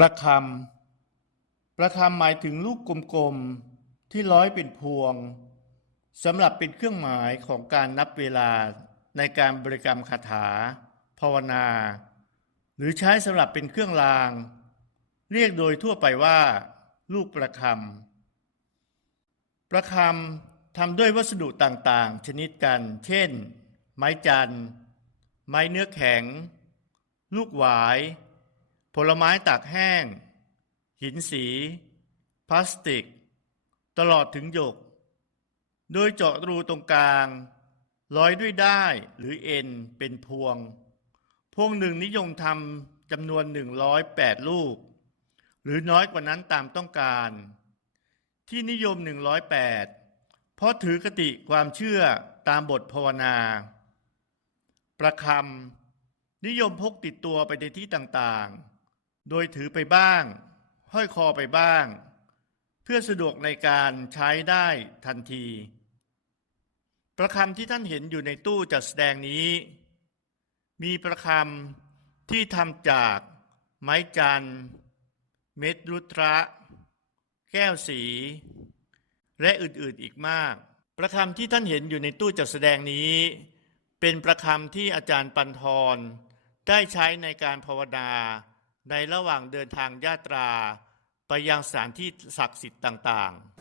ประคำ ประคำหมายถึงลูกกลมๆ ที่ร้อยเป็นพวงสำหรับเป็นเครื่องหมายของการนับเวลาในการบริกรรมคาถา ภาวนา หรือใช้สำหรับเป็นเครื่องราง เรียกโดยทั่วไปว่า ลูกประคำ ประคำทำด้วยวัสดุต่างๆ ชนิดกัน เช่น ไม้จันไม้เนื้อแข็ง ลูกหวาย ผลไม้ตากแห้ง หินสี พลาสติก ตลอดถึงหยก โดยเจาะรูตรงกลาง ร้อยด้วยได้หรือเอ็นเป็นพวง พวงหนึ่งนิยมทำจำนวน 108 ลูก หรือน้อยกว่านั้นตามต้องการ ที่นิยม 108 เพราะถือกติความเชื่อตามบทภาวนา ประคำนิยมพกติดตัวไปในที่ต่างๆ โดยถือไปบ้าง ห้อยคอไปบ้าง เพื่อสะดวกในการใช้ได้ทันที ประคำที่ท่านเห็นอยู่ในตู้จัดแสดงนี้ มีประคำที่ทำจากไม้จัน เม็ดรุตระ แก้วสี และอื่นๆอีกมาก ประคำที่ท่านเห็นอยู่ในตู้จัดแสดงนี้ เป็นประคำที่อาจารย์ปันทรได้ใช้ในการภาวนา ในระหว่างเดินทางญาตราไปยังสถานที่ศักดิ์สิทธิ์ต่างๆ